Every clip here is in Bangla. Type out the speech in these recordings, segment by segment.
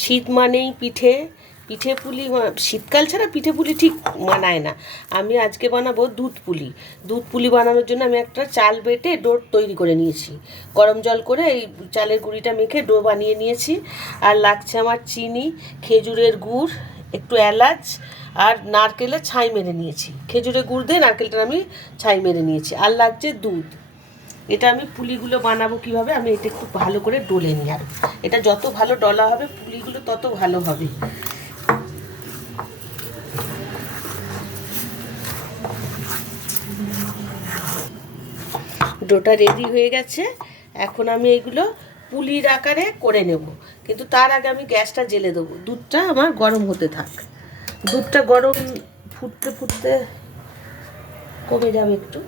শীত মানেই পিঠে, পিঠে পুলি। শীতকাল ছাড়া পিঠে পুলি ঠিক মানায় না। আমি আজকে বানাবো দুধ পুলি। দুধ পুলি বানানোর জন্য আমি একটা চাল বেটে ডো তৈরি করে নিয়েছি। গরম জল করে এই চালের গুঁড়িটা মেখে ডো বানিয়ে নিয়েছি। আর লাগছে আমার চিনি, খেজুরের গুড়, একটু এলাচ আর নারকেলের ছাই মেরে নিয়েছি। খেজুরের গুড় দিয়ে নারকেলটা আমি ছাই মেরে নিয়েছি। আর লাগছে দুধ। এটা আমি পুলিগুলো বানাবো কিভাবে, আমি এটা একটু ভালো করে ডলে নিই। আর এটা যত ভালো ডলা হবে পুলিগুলো তত ভালো হবে। ডোটা রেডি হয়ে গেছে। এখন আমি এইগুলো পুলির আকারে করে নেব, কিন্তু তার আগে আমি গ্যাসটা জ্বেলে দেবো। দুধটা আমার গরম হতে থাক। দুধটা গরম ফুটতে ফুটতে কমে যাবে, একটু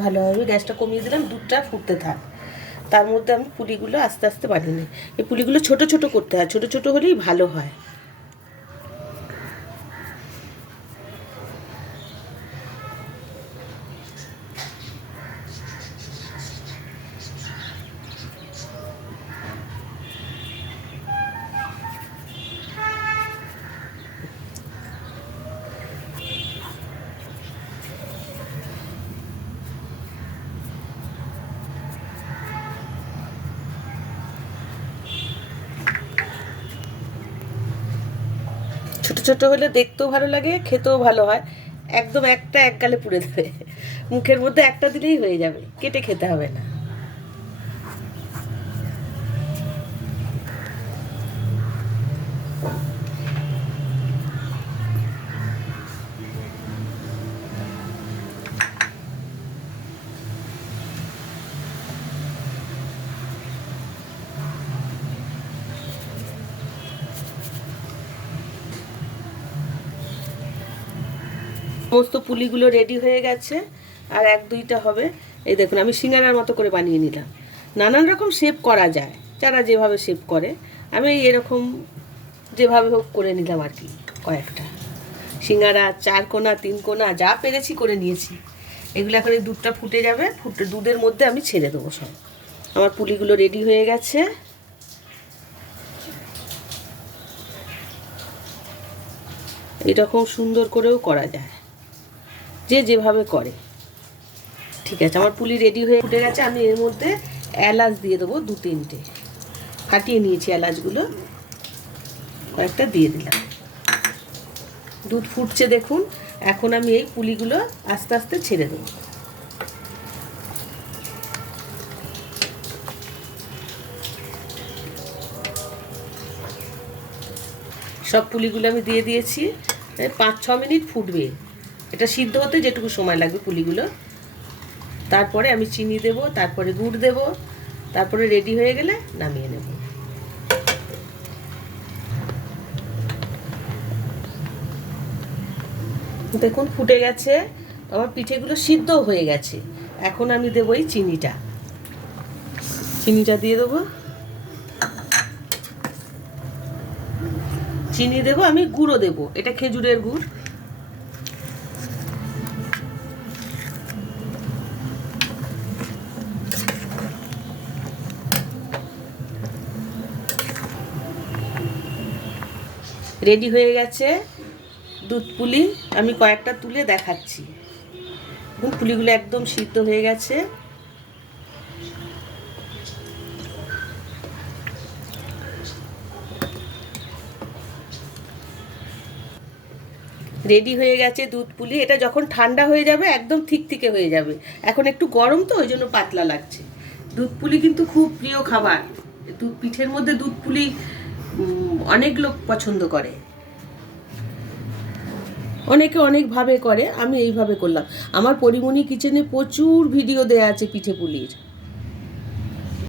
ভালো হবে। গ্যাসটা কমিয়ে দিলাম, দুধটা ফুটতে থাক। তার মধ্যে আমি পুলিগুলো আস্তে আস্তে বানিয়ে নিই। এই পুলিগুলো ছোট ছোট করতে হয়, ছোট ছোট হলেই ভালো হয়। ছোট ছোট হলে দেখতেও ভালো লাগে, খেতেও ভালো হয়। একদম একটা এক গালে পুড়ে দেবে, মুখের মধ্যে একটা দিলেই হয়ে যাবে, কেটে খেতে হবে না। সমস্ত পুলিগুলো রেডি হয়ে গেছে, আর এক দুইটা হবে। এই দেখুন আমি সিঙ্গারার মতো করে বানিয়ে নিলাম। নানান রকম শেপ করা যায়, যারা যেভাবে শেপ করে। আমি এরকম যেভাবে হোক করে নিলাম আর কি। কয়েকটা সিঙ্গারা, 4 কোনা 3 কোনা যা পেরেছি করে নিয়েছি। এগুলো এখন এই দুধটা ফুটে যাবে, ফুটে দুধের মধ্যে আমি ছেড়ে দেবো সব। আমার পুলিগুলো রেডি হয়ে গেছে। এরকম সুন্দর করেও করা যায়, যে যেভাবে করে। ঠিক আছে, আমার পুলি রেডি হয়ে ফুটে গেছে। আমি এর মধ্যে এলাচ দিয়ে দেবো 2-3টে। ফাটিয়ে নিয়েছি এলাচগুলো, কয়েকটা দিয়ে দিলাম। দুধ ফুটছে দেখুন। এখন আমি এই পুলিগুলো আস্তে আস্তে ছেড়ে দেবো। সব পুলিগুলো আমি দিয়ে দিয়েছি। 5-6 মিনিট ফুটবে। এটা সিদ্ধ হতে যেটুকু সময় লাগবে পুলিগুলো। তারপরে আমি চিনি দেব, তারপরে গুড় দেব, তারপরে রেডি হয়ে গেলে নামিয়ে নেব। দেখুন ফুটে গেছে, আমার পিঠেগুলো সিদ্ধ হয়ে গেছে। এখন আমি দেবো এই চিনিটা। চিনিটা দিয়ে দেবো। চিনি দেবো, আমি গুঁড়ো দেবো, এটা খেজুরের গুড়। রেডি হয়ে গেছে দুধ পুলি। আমি কয়েকটা তুলে দেখাচ্ছি। পুলিগুলো একদম সিদ্ধ হয়ে গেছে। রেডি হয়ে গেছে দুধ পুলি। এটা যখন ঠান্ডা হয়ে যাবে একদম থিকথিকে হয়ে যাবে। এখন একটু গরম তো, ওই জন্য পাতলা লাগছে। দুধ পুলি কিন্তু খুব প্রিয় খাবার। দুধ পিঠের মধ্যে দুধ পুলি অনেক লোক পছন্দ করে, অনেকে অনেকভাবে করে। আমি এইভাবে করলাম। আমার পরিমণি কিচেনে প্রচুর ভিডিও দেয়া আছে পিঠে পুলির।